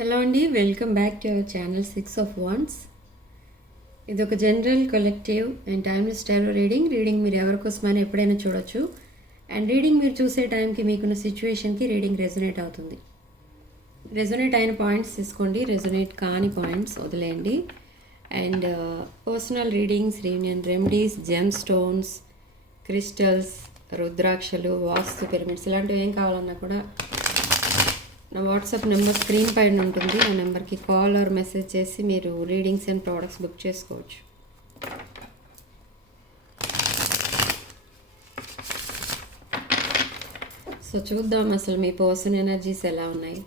Hello అండి, welcome back to our channel 6 of Wands. ఇది ఒక general collective and timeless tarot reading మీరు ఎవరికోసమైనా ఎప్పుడైనా చూడొచ్చు. అండ్ రీడింగ్ మీరు చూసే టైంకి మీకున్న సిచ్యువేషన్కి రీడింగ్ రెజొనేట్ అవుతుంది. రెజొనేట్ అయిన పాయింట్స్ తీసుకోండి, రెజొనేట్ కాని పాయింట్స్ వదిలేయండి. And personal readings, reunion remedies, gem stones, crystals, రుద్రాక్షలు, వాస్తు పిరమిడ్స్ ఇలాంటివి ఏం కావాలన్నా కూడా నా వాట్సాప్ నెంబర్ స్క్రీన్ పైన ఉంటుంది. ఆ నెంబర్కి కాల్ ఆర్ మెసేజ్ చేసి మీరు రీడింగ్స్ అండ్ ప్రోడక్ట్స్ బుక్ చేసుకోవచ్చు. సో చూద్దాం అసలు మీ పర్సన్ ఎనర్జీస్ ఎలా ఉన్నాయి.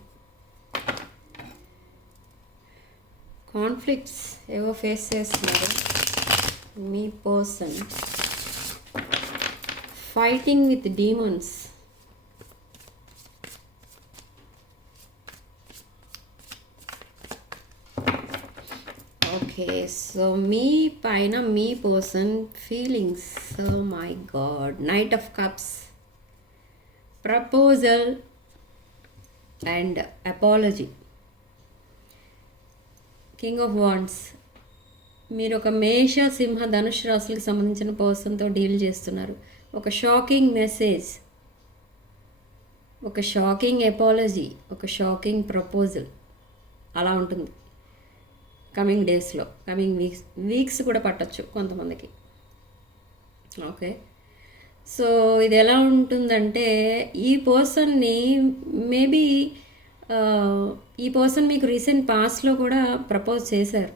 కాన్ఫ్లిక్ట్స్ ఏవో ఫేస్ చేస్తున్నారు మీ person. Fighting with demons. Okay, so మీ పైన మీ person feelings. So my god, knight of cups, proposal and apology, king of wands. మీరు ఒక మేష, సింహ, ధనుష్ రాశులకు సంబంధించిన పర్సన్తో డీల్ చేస్తున్నారు. ఒక షాకింగ్ మెసేజ్, ఒక షాకింగ్ అపాలజీ, ఒక షాకింగ్ ప్రపోజల్ అలా ఉంటుంది కమింగ్ డేస్లో, కమింగ్ వీక్స్ కూడా పట్టచ్చు కొంతమందికి. ఓకే, సో ఇది ఎలా ఉంటుందంటే ఈ పర్సన్ని మేబీ ఈ పర్సన్ మీకు రీసెంట్ పాస్ట్లో కూడా ప్రపోజ్ చేశారు,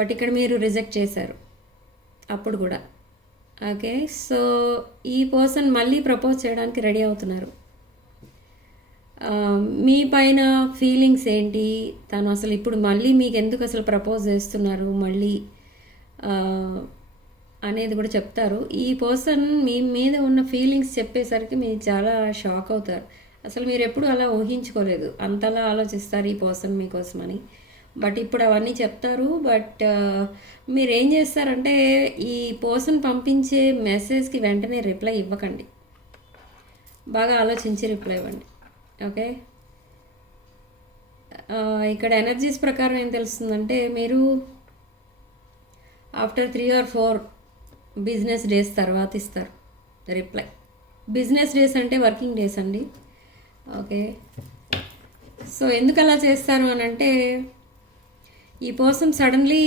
బట్ ఇక్కడ మీరు రిజెక్ట్ చేశారు అప్పుడు కూడా. ఓకే, సో ఈ పర్సన్ మళ్ళీ ప్రపోజ్ చేయడానికి రెడీ అవుతున్నారు. మీ పైన ఫీలింగ్స్ ఏంటి, తను అసలు ఇప్పుడు మళ్ళీ మీకు ఎందుకు అసలు ప్రపోజ్ చేస్తున్నారు మళ్ళీ అనేది కూడా చెప్తారు. ఈ పర్సన్ మీ మీద ఉన్న ఫీలింగ్స్ చెప్పేసరికి మీరు చాలా షాక్ అవుతారు. అసలు మీరు ఎప్పుడు అలా ఊహించుకోలేదు, అంతలా ఆలోచిస్తారు ఈ పర్సన్ మీకోసమని. బట్ ఇప్పుడు అవన్నీ చెప్తారు. బట్ మీరు ఏం చేస్తారంటే ఈ పర్సన్ పంపించే మెసేజ్కి వెంటనే రిప్లై ఇవ్వకండి, బాగా ఆలోచించి రిప్లై ఇవ్వండి. ఓకే, ఇక్కడ ఎనర్జీస్ ప్రకారం ఏం తెలుస్తుందంటే మీరు ఆఫ్టర్ 3 or 4 బిజినెస్ డేస్ తర్వాత ఇస్తారు రిప్లై. బిజినెస్ డేస్ అంటే వర్కింగ్ డేస్ అండి. ఓకే, సో ఎందుకు అలా చేస్తారు అని అంటే ఈ పర్సన్ సడన్లీ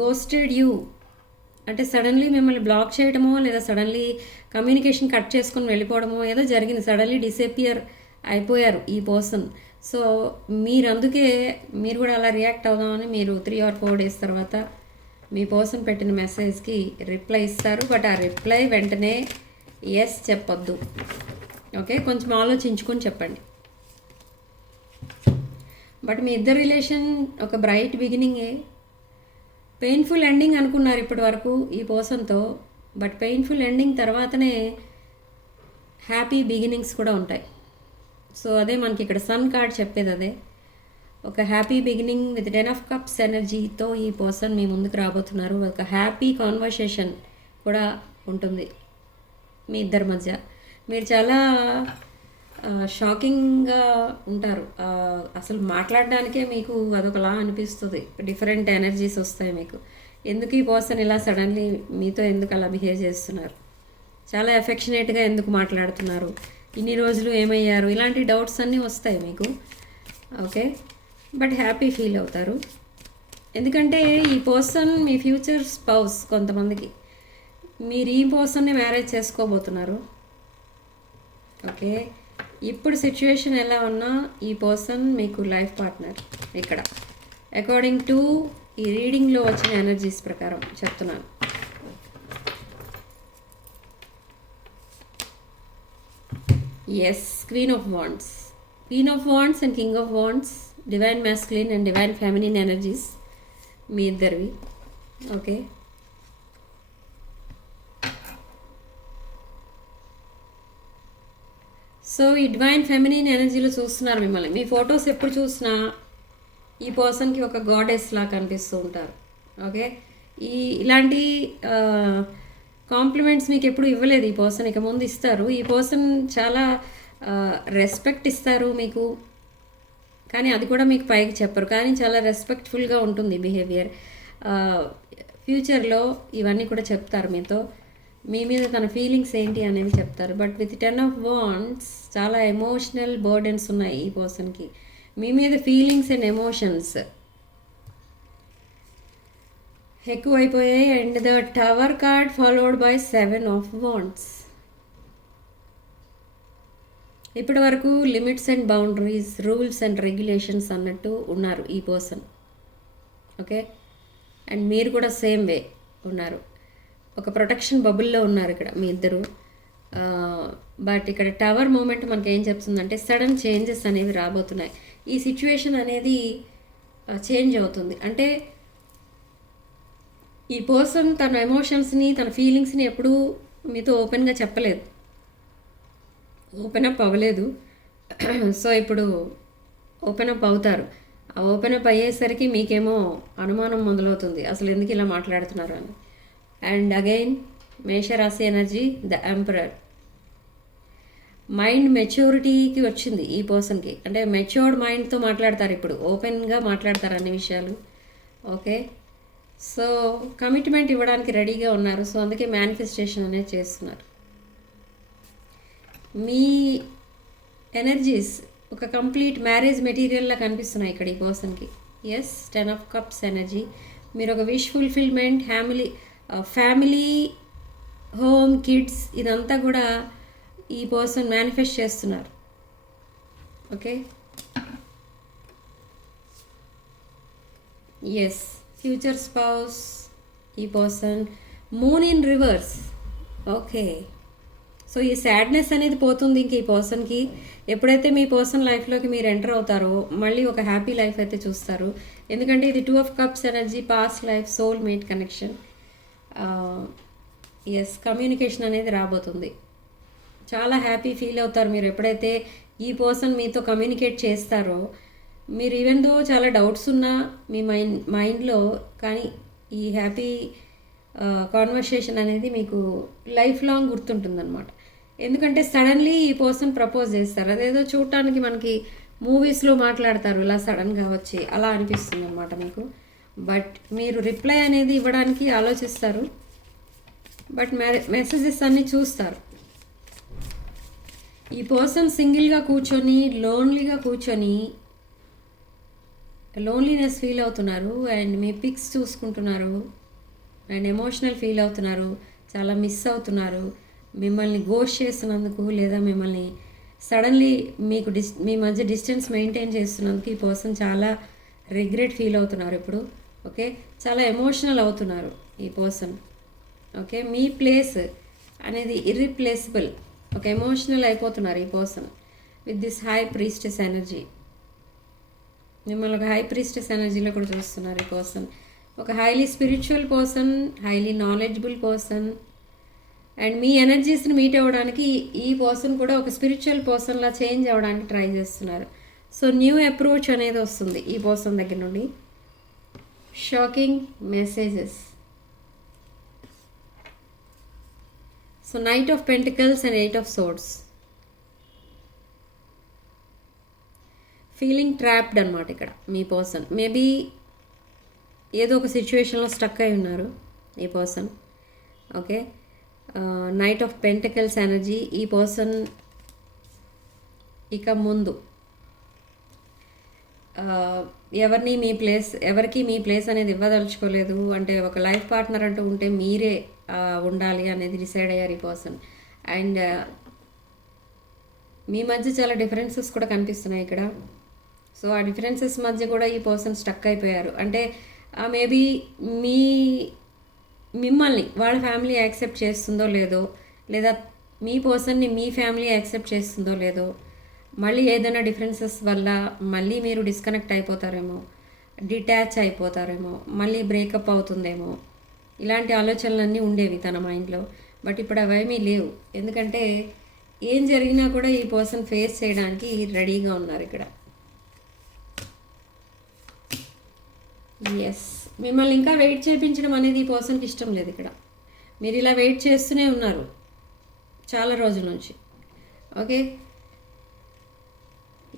గోస్టెడ్ యూ, అంటే సడన్లీ మిమ్మల్ని బ్లాక్ చేయడమో లేదా సడన్లీ కమ్యూనికేషన్ కట్ చేసుకొని వెళ్ళిపోవడమో ఏదో జరిగింది. సడన్లీ డిసపియర్ అయిపోయారు ఈ పర్సన్. సో మీరు అందుకే మీరు కూడా అలా రియాక్ట్ అవుదామని మీరు 3 or 4 డేస్ తర్వాత మీ పర్సన్ పెట్టిన మెసేజ్కి రిప్లై ఇస్తారు. బట్ ఆ రిప్లై వెంటనే ఎస్ చెప్పొద్దు. ఓకే, కొంచెం ఆలోచించుకొని చెప్పండి. బట్ మీ ఇద్దరు రిలేషన్ ఒక బ్రైట్ బిగినింగే. పెయిన్ఫుల్ ఎండింగ్ అనుకున్నారు ఇప్పటి వరకు ఈ పర్సన్తో, బట్ పెయిన్ఫుల్ ఎండింగ్ తర్వాతనే హ్యాపీ బిగినింగ్స్ కూడా ఉంటాయి. సో అదే మనకి ఇక్కడ సన్ కార్డ్ చెప్పేది అదే. ఒక happy beginning with 10 of Cups ఎనర్జీతో ఈ పర్సన్ మీ ముందుకు రాబోతున్నారు. ఒక హ్యాపీ కాన్వర్సేషన్ కూడా ఉంటుంది మీ ఇద్దరి మధ్య. మీరు చాలా షాకింగ్గా ఉంటారు. అసలు మాట్లాడడానికే మీకు అదొకలా అనిపిస్తుంది. డిఫరెంట్ ఎనర్జీస్ వస్తాయి మీకు. ఎందుకు ఈ పర్సన్ ఇలా సడన్లీ మీతో ఎందుకు అలా బిహేవ్ చేస్తున్నారు, చాలా ఎఫెక్షనేట్గా ఎందుకు మాట్లాడుతున్నారు, ఇన్ని రోజులు ఏమయ్యారు, ఇలాంటి డౌట్స్ అన్నీ వస్తాయి మీకు. ఓకే, బట్ హ్యాపీ ఫీల్ అవుతారు. ఎందుకంటే ఈ పర్సన్ మీ ఫ్యూచర్ స్పౌస్. కొంతమందికి మీరు ఈ పర్సన్ని మ్యారేజ్ చేసుకోబోతున్నారు. ఓకే, ఇప్పుడు సిచ్యువేషన్ ఎలా ఉన్నా ఈ పర్సన్ మీకు లైఫ్ పార్ట్నర్ ఇక్కడ, అకార్డింగ్ టు ఈ రీడింగ్లో వచ్చిన ఎనర్జీస్ ప్రకారం చెప్తున్నాను. Yes, Queen of Wands. Queen of Wands and King of Wands, divine masculine and divine feminine energies మీ ఇద్దరివి. ఓకే, సో ఈ డివైన్ ఫెమినిన్ ఎనర్జీలో చూస్తున్నారు మిమ్మల్ని. మీ ఫొటోస్ ఎప్పుడు చూసినా ఈ పర్సన్కి ఒక గాడెస్ లా కనిపిస్తూ ఉంటారు. ఓకే, ఇలాంటి కాంప్లిమెంట్స్ మీకు ఎప్పుడు ఇవ్వలేదు ఈ పర్సన్, ఇక ముందు ఇస్తారు. ఈ పర్సన్ చాలా రెస్పెక్ట్ ఇస్తారు మీకు. కానీ అది కూడా మీకు పైకి చెప్పరు, కానీ చాలా రెస్పెక్ట్ఫుల్గా ఉంటుంది బిహేవియర్. ఫ్యూచర్లో ఇవన్నీ కూడా చెప్తారు మీతో, మీ మీద తన ఫీలింగ్స్ ఏంటి అనేది చెప్తారు. బట్ విత్ 10 ఆఫ్ వాండ్స్ చాలా ఎమోషనల్ బర్డెన్స్ ఉన్నాయి ఈ పర్సన్కి. మీ మీద ఫీలింగ్స్ అండ్ ఎమోషన్స్ ఎక్కువైపోయాయి. And the tower card followed by 7 of wands. ఇప్పటి వరకు limits and boundaries, rules and regulations అన్నట్టు ఉన్నారు ఈ పర్సన్. ఓకే, అండ్ మీరు కూడా సేమ్ వే ఉన్నారు, ఒక ప్రొటెక్షన్ బబుల్లో ఉన్నారు ఇక్కడ మీ ఇద్దరు. బట్ ఇక్కడ టవర్ మూమెంట్ మనకి ఏం చెప్తుందంటే సడన్ చేంజెస్ అనేవి రాబోతున్నాయి. ఈ సిచ్యువేషన్ అనేది చేంజ్ అవుతుంది. అంటే ఈ పర్సన్ తన ఎమోషన్స్ని, తన ఫీలింగ్స్ని ఎప్పుడూ మీతో ఓపెన్గా చెప్పలేదు, ఓపెన్ అప్ అవ్వలేదు. సో ఇప్పుడు ఓపెన్ అప్ అవుతారు. ఆ ఓపెన్ అప్ అయ్యేసరికి మీకేమో అనుమానం మొదలవుతుంది, అసలు ఎందుకు ఇలా మాట్లాడుతున్నారు అని. అండ్ అగైన్ మేషరాశి ఎనర్జీ, ద ఎంపరర్. మైండ్ మెచ్యూరిటీకి వచ్చింది ఈ పర్సన్కి, అంటే మెచ్యూర్డ్ మైండ్తో మాట్లాడతారు ఇప్పుడు, ఓపెన్గా మాట్లాడతారు అన్ని విషయాలు. ఓకే, సో కమిట్మెంట్ ఇవ్వడానికి రెడీగా ఉన్నారు. సో అందుకే మేనిఫెస్టేషన్ అనేది చేస్తున్నారు. మీ ఎనర్జీస్ ఒక కంప్లీట్ మ్యారేజ్ మెటీరియల్లా కనిపిస్తున్నాయి ఇక్కడ ఈ పర్సన్కి. Yes, 10 of cups energy. మీరు ఒక wish fulfilment, family, home, kids, ఇదంతా కూడా ఈ పర్సన్ మేనిఫెస్ట్ చేస్తున్నారు. ఓకే, ఎస్, ఫ్యూచర్ స్పౌస్ ఈ person. Moon in reverse. Okay, so ఈ సాడ్నెస్ అనేది పోతుంది ఇంక ఈ పర్సన్కి. ఎప్పుడైతే మీ పర్సన్ లైఫ్లోకి మీరు ఎంటర్ అవుతారో మళ్ళీ ఒక హ్యాపీ లైఫ్ అయితే చూస్తారు. ఎందుకంటే ఇది 2 of cups energy, past life, soul mate connection. Yes, communication అనేది రాబోతుంది. చాలా హ్యాపీ ఫీల్ అవుతారు మీరు ఎప్పుడైతే ఈ పర్సన్ మీతో కమ్యూనికేట్ చేస్తారో. మీరు ఈవెన్ దో చాలా డౌట్స్ ఉన్నా మీ మైండ్లో, కానీ ఈ హ్యాపీ కాన్వర్సేషన్ అనేది మీకు లైఫ్ లాంగ్ గుర్తుంటుందన్నమాట. ఎందుకంటే సడన్లీ ఈ పర్సన్ ప్రపోజ్ చేస్తారు. అదేదో చూడటానికి మనకి మూవీస్లో మాట్లాడతారు ఇలా సడన్గా వచ్చి, అలా అనిపిస్తుంది అనమాట మీకు. బట్ మీరు రిప్లై అనేది ఇవ్వడానికి ఆలోచిస్తారు, బట్ మెసేజెస్ అన్నీ చూస్తారు. ఈ పర్సన్ సింగిల్గా కూర్చొని, లోన్లీగా కూర్చొని లోన్లీనెస్ ఫీల్ అవుతున్నారు. అండ్ మీ పిక్స్ చూసుకుంటున్నారు అండ్ ఎమోషనల్ ఫీల్ అవుతున్నారు, చాలా మిస్ అవుతున్నారు. మిమ్మల్ని గోస్ట్ చేస్తున్నందుకు, లేదా మిమ్మల్ని సడన్లీ మీకు మీ మధ్య డిస్టెన్స్ మెయింటైన్ చేస్తున్నందుకు ఈ పర్సన్ చాలా రిగ్రెట్ ఫీల్ అవుతున్నారు ఇప్పుడు. ఓకే, చాలా ఎమోషనల్ అవుతున్నారు ఈ పర్సన్. ఓకే, మీ ప్లేస్ అనేది ఇర్రిప్లేసిబుల్. ఒక ఎమోషనల్ అయిపోతున్నారు ఈ person with this high priestess energy. మిమ్మల్ని ఒక హై ప్రీస్టెస్ ఎనర్జీలో కూడా చూస్తున్నారు ఈ పర్సన్. ఒక highly spiritual person, highly knowledgeable person. And మీ ఎనర్జీస్ని మీట్ అవ్వడానికి ఈ పర్సన్ కూడా ఒక స్పిరిచువల్ పర్సన్లా చేంజ్ అవ్వడానికి ట్రై చేస్తున్నారు. సో న్యూ అప్రోచ్ అనేది వస్తుంది ఈ పర్సన్ దగ్గర నుండి. Shocking messages. So knight of pentacles and 8 of swords. Feeling trapped అనమాట ఇక్కడ మీ పర్సన్. మేబీ ఏదో ఒక సిచ్యువేషన్లో స్టక్ అయి ఉన్నారు ఈ person. Okay, night of pentacles energy. ఈ పర్సన్ ఇక ముందు ఎవరికి మీ ప్లేస్ అనేది ఇవ్వదలుచుకోలేదు. అంటే ఒక లైఫ్ పార్ట్నర్ అంటూ ఉంటే మీరే ఉండాలి అనేది డిసైడ్ అయ్యారు ఈ పర్సన్. అండ్ మీ మధ్య చాలా డిఫరెన్సెస్ కూడా కనిపిస్తున్నాయి ఇక్కడ. సో ఆ డిఫరెన్సెస్ మధ్య కూడా ఈ పర్సన్ స్టక్ అయిపోయారు. అంటే మేబీ మిమ్మల్ని వాళ్ళ ఫ్యామిలీ యాక్సెప్ట్ చేస్తుందో లేదో, లేదా మీ పర్సన్ని మీ ఫ్యామిలీ యాక్సెప్ట్ చేస్తుందో లేదో, మళ్ళీ ఏదైనా డిఫరెన్సెస్ వల్ల మళ్ళీ మీరు డిస్కనెక్ట్ అయిపోతారేమో, డిటాచ్ అయిపోతారేమో, మళ్ళీ బ్రేకప్ అవుతుందేమో, ఇలాంటి ఆలోచనలన్నీ ఉండేవి తన మైండ్లో. బట్ ఇప్పుడు అవేమీ లేవు. ఎందుకంటే ఏం జరిగినా కూడా ఈ పర్సన్ ఫేస్ చేయడానికి రెడీగా ఉన్నారు ఇక్కడ. ఎస్, మిమ్మల్ని ఇంకా వెయిట్ చేయించడం అనేది ఈ పర్సన్కి ఇష్టం లేదు ఇక్కడ. మీరు ఇలా వెయిట్ చేస్తూనే ఉన్నారు చాలా రోజుల నుంచి. ఓకే,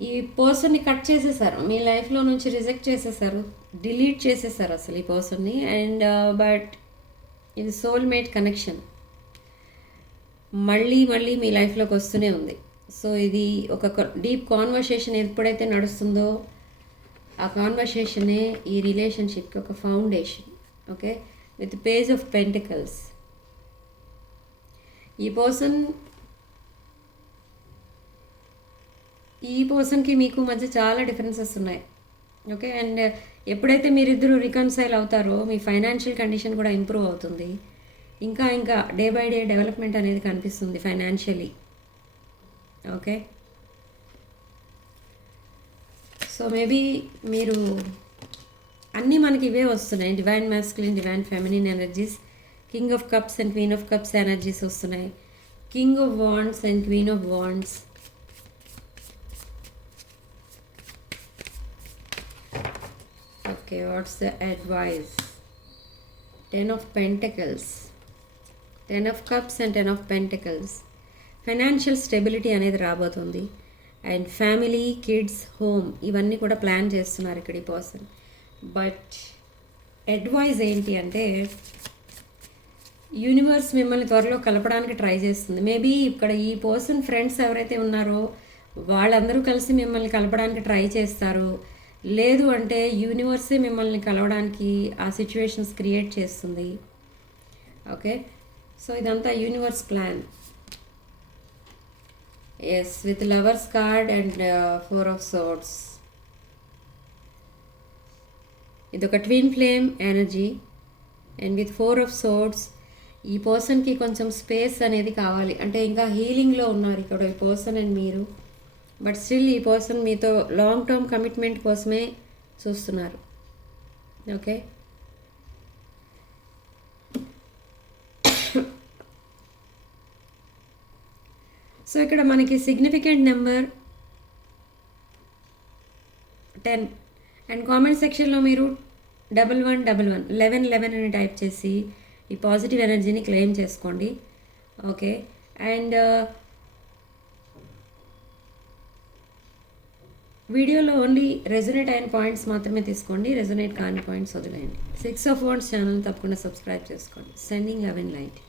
ఈ పర్సన్ని కట్ చేసేసారు, మీ లైఫ్లో నుంచి రిజెక్ట్ చేసేసారు, డిలీట్ చేసేసారు అసలు ఈ పర్సన్ని. అండ్ బట్ ఇది సోల్మేట్ కనెక్షన్ మళ్ళీ మళ్ళీ మీ లైఫ్లోకి వస్తూనే ఉంది. సో ఇది ఒక డీప్ కాన్వర్సేషన్ ఎప్పుడైతే నడుస్తుందో ఆ కాన్వర్సేషనే ఈ రిలేషన్షిప్కి ఒక foundation. Okay, with page of pentacles. ఈ పర్సన్కి మీకు మధ్య చాలా డిఫరెన్సెస్ ఉన్నాయి. ఓకే, అండ్ ఎప్పుడైతే మీరిద్దరూ రికన్సైల్ అవుతారో మీ ఫైనాన్షియల్ కండిషన్ కూడా ఇంప్రూవ్ అవుతుంది. ఇంకా ఇంకా డే బై డే డెవలప్మెంట్ అనేది కనిపిస్తుంది ఫైనాన్షియలీ. ఓకే, సో మేబీ మీరు అన్నీ మనకి ఇవే వస్తున్నాయి. Divine masculine, divine feminine energies, king of cups and queen of cups energies వస్తున్నాయి. King of wands and queen of wands. Okay, what's the advice? 10 of Pentacles, 10 of Cups and 10 of Pentacles. Financial stability అనేది రాబోతుంది. And family, kids, home ఇవన్నీ కూడా plan చేస్తున్నారు ఇక్కడ ఈ person. But advise ఏంటి అంటే యూనివర్స్ మిమ్మల్ని త్వరలో కలపడానికి ట్రై చేస్తుంది. మేబీ ఇక్కడ ఈ పర్సన్ ఫ్రెండ్స్ ఎవరైతే ఉన్నారో వాళ్ళందరూ కలిసి మిమ్మల్ని కలపడానికి ట్రై చేస్తారు. లేదు అంటే యూనివర్సే మిమ్మల్ని కలవడానికి ఆ సిచ్యువేషన్స్ క్రియేట్ చేస్తుంది. ఓకే, సో ఇదంతా universe plan. Yes, with lovers card and 4 of Swords. ఇదొక twin flame energy. And with 4 of Swords ఈ పర్సన్కి కొంచెం స్పేస్ అనేది కావాలి. అంటే ఇంకా హీలింగ్లో ఉన్నారు ఇక్కడ ఈ పర్సన్ అండ్ మీరు. బట్ స్టిల్ ఈ పర్సన్ మీతో లాంగ్ టర్మ్ కమిట్మెంట్ కోసమే చూస్తున్నారు. ఓకే, సో ఇక్కడ మనకి సిగ్నిఫికెంట్ నెంబర్ 10. అండ్ కామెంట్ సెక్షన్లో మీరు 1111 11 అని టైప్ చేసి ఈ పాజిటివ్ ఎనర్జీని క్లెయిమ్ చేసుకోండి. ఓకే, అండ్ వీడియోలో ఓన్లీ రెజొనేట్ అయిన పాయింట్స్ మాత్రమే తీసుకోండి, రెజొనేట్ కాని పాయింట్స్ వదిలేయండి. 6 of Wands ఛానల్ తప్పకుండా సబ్స్క్రైబ్ చేసుకోండి. Sending love and light.